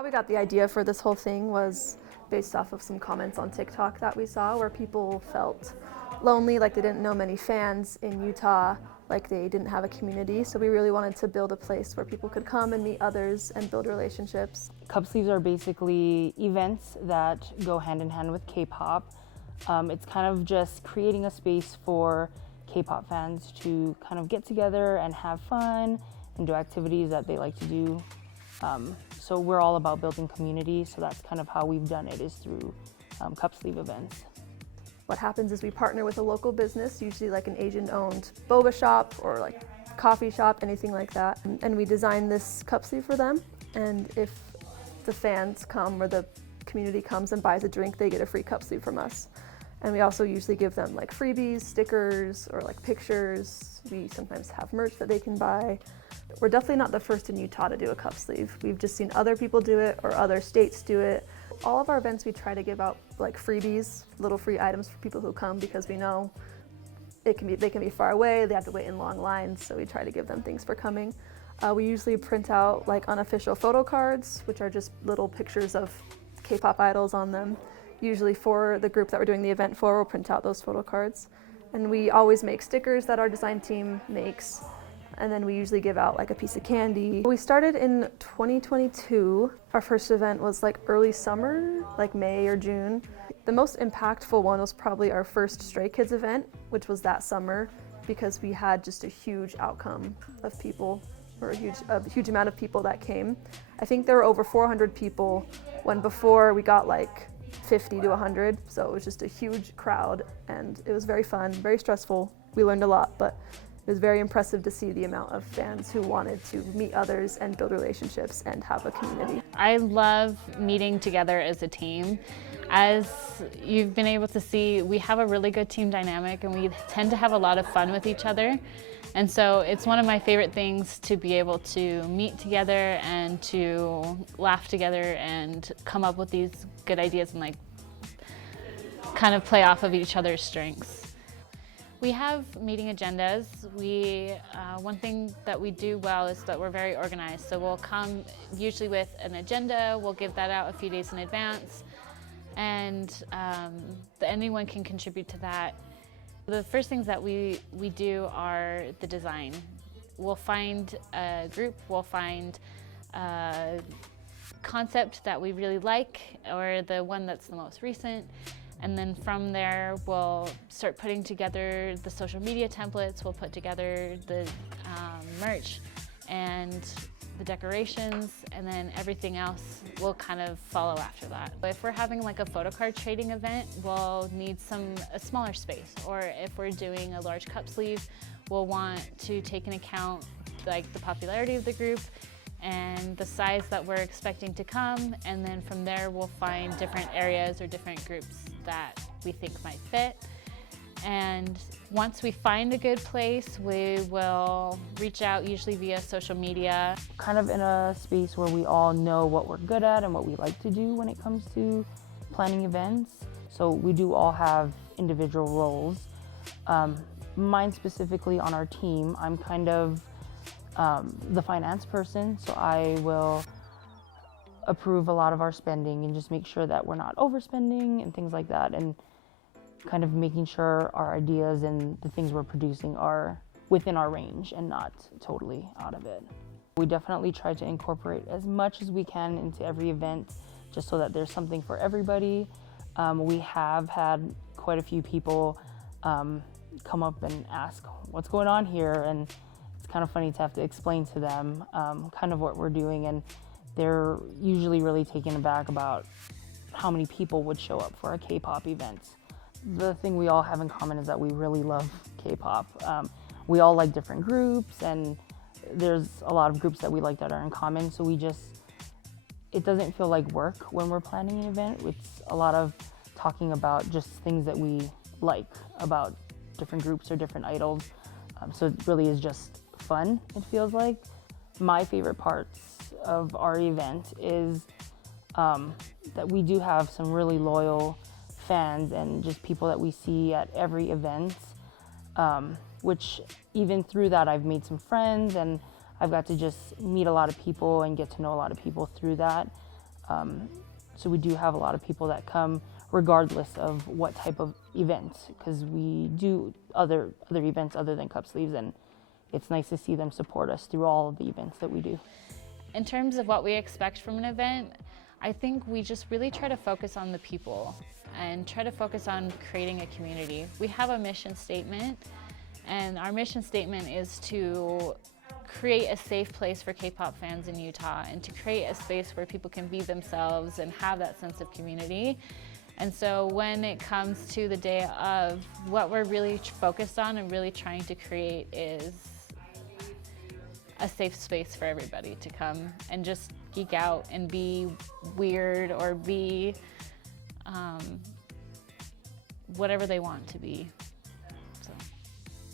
How we got the idea for this whole thing was based off of some comments on TikTok that we saw where people felt lonely, like they didn't know many fans in Utah, like they didn't have a community. So we really wanted to build a place where people could come and meet others and build relationships. Cup sleeves are basically events that go hand in hand with K-pop. It's kind of just creating a space for K-pop fans to kind of get together and have fun and do activities that they like to do. So we're all about building community, so that's kind of how we've done it, is through cup sleeve events. What happens is we partner with a local business, usually like an Asian-owned boba shop or like coffee shop, anything like that. And we design this cup sleeve for them. And if the fans come or the community comes and buys a drink, they get a free cup sleeve from us. And we also usually give them like freebies, stickers, or like pictures. We sometimes have merch that they can buy. We're definitely not the first in Utah to do a cup sleeve. We've just seen other people do it or other states do it. All of our events we try to give out like freebies, little free items for people who come, because we know they can be far away, they have to wait in long lines, so we try to give them things for coming. We usually print out like unofficial photo cards, which are just little pictures of K-pop idols on them. Usually for the group that we're doing the event for, we'll print out those photo cards. And we always make stickers that our design team makes. And then we usually give out like a piece of candy. We started in 2022. Our first event was like early summer, like May or June. The most impactful one was probably our first Stray Kids event, which was that summer, because we had just a huge outcome of people, or a huge amount of people that came. I think there were over 400 people, when before we got like 50 to 100, so it was just a huge crowd, and it was very fun, very stressful. We learned a lot, but it was very impressive to see the amount of fans who wanted to meet others and build relationships and have a community. I love meeting together as a team. As you've been able to see, we have a really good team dynamic and we tend to have a lot of fun with each other. And so it's one of my favorite things to be able to meet together and to laugh together and come up with these good ideas and like kind of play off of each other's strengths. We have meeting agendas. One thing that we do well is that we're very organized. So we'll come usually with an agenda, we'll give that out a few days in advance, and anyone can contribute to that. The first things that we do are the design. We'll find a group, we'll find a concept that we really like, or the one that's the most recent. And then from there, we'll start putting together the social media templates, we'll put together the merch and the decorations, and then everything else will kind of follow after that. If we're having like a photo card trading event, we'll need a smaller space. Or if we're doing a large cup sleeve, we'll want to take into account like the popularity of the group and the size that we're expecting to come, and then from there we'll find different areas or different groups that we think might fit. And once we find a good place, we will reach out, usually via social media. Kind of in a space where we all know what we're good at and what we like to do when it comes to planning events. So we do all have individual roles. Mine specifically on our team, I'm kind of the finance person, so I will approve a lot of our spending and just make sure that we're not overspending and things like that, and kind of making sure our ideas and the things we're producing are within our range and not totally out of it. We definitely try to incorporate as much as we can into every event, just so that there's something for everybody. We have had quite a few people come up and ask what's going on here, and it's kind of funny to have to explain to them kind of what we're doing, and they're usually really taken aback about how many people would show up for a K-pop event. The thing we all have in common is that we really love K-pop. We all like different groups, and there's a lot of groups that we like that are in common, so it doesn't feel like work when we're planning an event. It's a lot of talking about just things that we like about different groups or different idols. So it really is just fun, it feels like. My favorite parts of our event is that we do have some really loyal fans and just people that we see at every event, which even through that I've made some friends, and I've got to just meet a lot of people and get to know a lot of people through that. So we do have a lot of people that come regardless of what type of events, because we do other events other than Cup Sleeves, and it's nice to see them support us through all of the events that we do. In terms of what we expect from an event, I think we just really try to focus on the people and try to focus on creating a community. We have a mission statement, and our mission statement is to create a safe place for K-pop fans in Utah and to create a space where people can be themselves and have that sense of community. And so when it comes to the day of, what we're really focused on and really trying to create is a safe space for everybody to come and just geek out and be weird or be whatever they want to be.